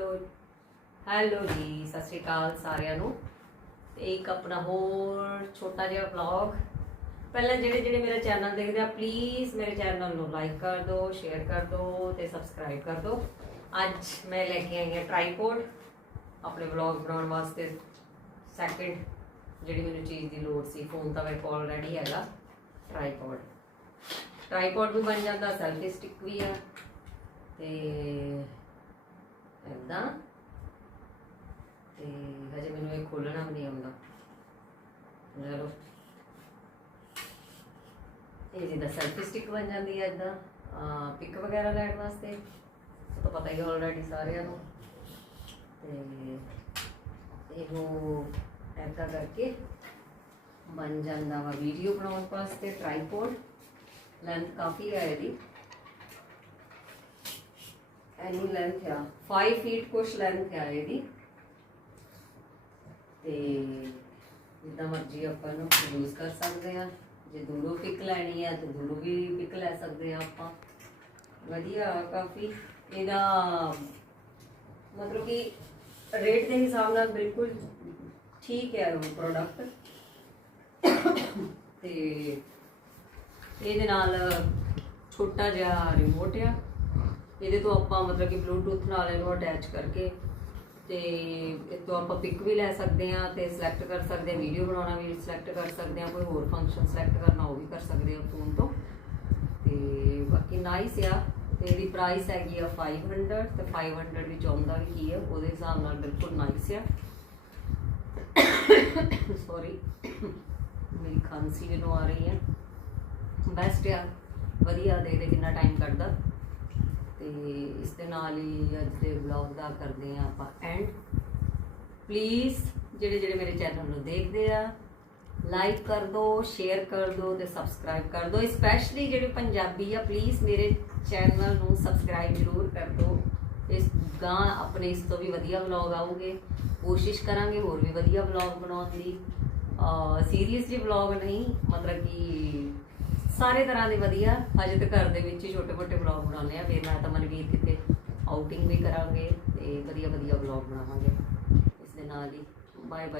Hello ਜੀ, ਸਤਿ ਸ਼੍ਰੀ ਅਕਾਲ ਸਾਰਿਆਂ ਨੂੰ। ਤੇ ਇੱਕ ਆਪਣਾ ਹੋਰ ਛੋਟਾ ਜਿਹਾ ਵਲੌਗ ਪਹਿਲਾਂ ਜਿਹੜੇ ਜਿਹੜੇ ਮੇਰਾ ਚੈਨਲ ਦੇਖਦੇ ਆ ਪਲੀਜ਼ ਮੇਰੇ ਚੈਨਲ ਨੂੰ ਲਾਈਕ ਕਰ ਦਿਓ ਸ਼ੇਅਰ ਕਰ ਦਿਓ ਤੇ ਸਬਸਕ੍ਰਾਈਬ ਕਰ ਦਿਓ। ਅੱਜ ਮੈਂ ਲੈ ਕੇ ਆਈ ਹਾਂ ਟ੍ਰਾਈਪੋਡ ਆਪਣੇ ਵਲੌਗ ਬਣਾਉਣ ਵਾਸਤੇ। ਸੈਕਿੰਡ ਜਿਹੜੀ ਮੈਨੂੰ ਚੀਜ਼ ਦੀ ਲੋੜ ਸੀ ਫੋਨ ਤਾਂ ਮੇਰੇ ਕੋਲ ਆਲਰੇਡੀ ਹੈਗਾ ਟ੍ਰਾਈਪੋਡ ਟ੍ਰਾਈਪੋਡ ਵੀ ਬਣ ਜਾਂਦਾ ਸੈਲਫੀ ਸਟਿਕ ਵੀ ਆ ਤੇ ਏਦਾਂ ਤੇ ਹਜੇ ਮੈਨੂੰ ਇਹ ਖੋਲਣਾ ਵੀ ਨਹੀਂ ਆਉਂਦਾ ਚਲੋ ਇਹ ਜਿਹਦਾ ਸੈਲਫੀ ਸਟਿਕ ਬਣ ਜਾਂਦੀ ਹੈ ਏਦਾਂ ਪਿਕ ਵਗੈਰਾ ਲੈਣ ਵਾਸਤੇ ਤਾਂ ਪਤਾ ਹੀ ਆਲਰੇਡੀ ਸਾਰਿਆਂ ਨੂੰ। ਤੇ ਇਹੋ ਏਦਾਂ ਕਰਕੇ ਬਣ ਜਾਂਦਾ ਵਾ ਵੀਡੀਓ ਬਣਾਉਣ ਵਾਸਤੇ ਟ੍ਰਾਈਪੋਡ ਲੈਂਥ ਕਾਫੀ ਹੈ ਇਹਦੀ। ਐਨੀ ਲੈਂਥ ਆ 5 ਫੀਟ ਕੁਛ ਲੈਂਥ ਆ ਇਹਦੀ। ਤੇ ਜਿੱਦਾਂ ਮਰਜ਼ੀ ਆਪਾਂ ਨੂੰ ਯੂਜ਼ ਕਰ ਸਕਦੇ ਆ ਜੇ ਦੂਰੋਂ ਪਿਕ ਲੈਣੀ ਹੈ ਤਾਂ ਦੂਰੋਂ ਵੀ ਪਿਕ ਲੈ ਸਕਦੇ ਆ ਆਪਾਂ। ਵਧੀਆ, ਕਾਫੀ। ਇਹਦਾ ਮਤਲਬ ਕਿ ਰੇਟ ਦੇ ਹਿਸਾਬ ਨਾਲ ਬਿਲਕੁਲ ਠੀਕ ਹੈ ਉਹ ਪ੍ਰੋਡਕਟ ਤੇ ਇਹਦੇ ਨਾਲ ਛੋਟਾ ਜਿਹਾ ਰਿਮੋਟ ਆ। ਇਹਦੇ ਤੋਂ ਆਪਾਂ ਮਤਲਬ ਕਿ ਬਲੂਟੁੱਥ ਨਾਲ ਇਹਨੂੰ ਅਟੈਚ ਕਰਕੇ ਤੇ ਇਹ ਆਪਾਂ ਪਿਕ ਵੀ ਲੈ ਸਕਦੇ ਆ ਤੇ ਸਿਲੈਕਟ ਕਰ ਸਕਦੇ ਆ ਵੀਡੀਓ ਬਣਾਉਣਾ ਵੀ ਸਿਲੈਕਟ ਕਰ ਸਕਦੇ ਆ ਕੋਈ ਹੋਰ ਫੰਕਸ਼ਨ ਸਿਲੈਕਟ ਕਰਨਾ ਉਹ ਵੀ ਕਰ ਸਕਦੇ ਆ ਫੋਨ ਤੋਂ। ਤੇ ਬਾਕੀ ਨਾਈਸ ਆ, ਤੇ ਇਹਦੀ ਪ੍ਰਾਈਸ ਹੈਗੀ ਆ 500 ਤੇ 500 ਵਿੱਚ ਆਉਂਦਾ ਵੀ ਕੀ ਆ, ਉਹਦੇ ਹਿਸਾਬ ਨਾਲ ਬਿਲਕੁਲ ਨਾਈਸ ਆ। ਸੌਰੀ ਮੇਰੀ ਖਾਂਸੀ ਮੈਨੂੰ ਆ ਰਹੀ ਹੈ ਬੈਸਟ ਆ, ਵਧੀਆ, ਦੇ ਦੇ ਕਿੰਨਾ ਟਾਈਮ ਕੱਢਦਾ। ਤੇ ਇਸ ਦੇ ਨਾਲ ਹੀ ਅੱਜ ਦੇ ਵਲੌਗ ਦਾ ਕਰਦੇ ਆ ਆਪਾਂ ਐਂਡ ਪਲੀਜ਼ ਜਿਹੜੇ ਜਿਹੜੇ ਮੇਰੇ ਚੈਨਲ ਨੂੰ ਦੇਖਦੇ ਆ ਲਾਈਕ ਕਰ ਦਿਓ ਸ਼ੇਅਰ ਕਰ ਦਿਓ ਤੇ ਸਬਸਕ੍ਰਾਈਬ ਕਰ ਦਿਓ ਸਪੈਸ਼ਲੀ ਜਿਹੜੇ ਪੰਜਾਬੀ ਆ ਪਲੀਜ਼ ਮੇਰੇ ਚੈਨਲ ਨੂੰ ਸਬਸਕ੍ਰਾਈਬ ਜ਼ਰੂਰ ਕਰ ਦਿਓ ਇਸ ਗਾਂ ਆਪਣੇ ਇਸ ਤੋਂ ਵੀ ਵਧੀਆ ਵਲੌਗ ਆਉਗੇ ਕੋਸ਼ਿਸ਼ ਕਰਾਂਗੇ ਹੋਰ ਵੀ ਵਧੀਆ ਵਲੌਗ ਬਣਾਉਣ ਦੀ। ਸੀਰੀਅਸ ਜਿਹੇ ਵਲੌਗ ਨਹੀਂ, ਮਤਲਬ ਕਿ ਸਾਰੇ ਤਰ੍ਹਾਂ ਦੇ ਵਧੀਆ। ਅਜੇ ਤਾਂ ਘਰ ਦੇ ਵਿੱਚ ਹੀ ਛੋਟੇ ਮੋਟੇ ਵਲੌਗ ਬਣਾਉਂਦੇ ਆ। ਫਿਰ ਮੈਂ ਤਾਂ ਮਨਵੀਰ ਕਿਤੇ ਆਊਟਿੰਗ ਵੀ ਕਰਾਂਗੇ ਤੇ ਵਧੀਆ ਵਧੀਆ ਵਲੌਗ ਬਣਾਵਾਂਗੇ। ਇਸ ਦੇ ਨਾਲ ਹੀ। Bye bye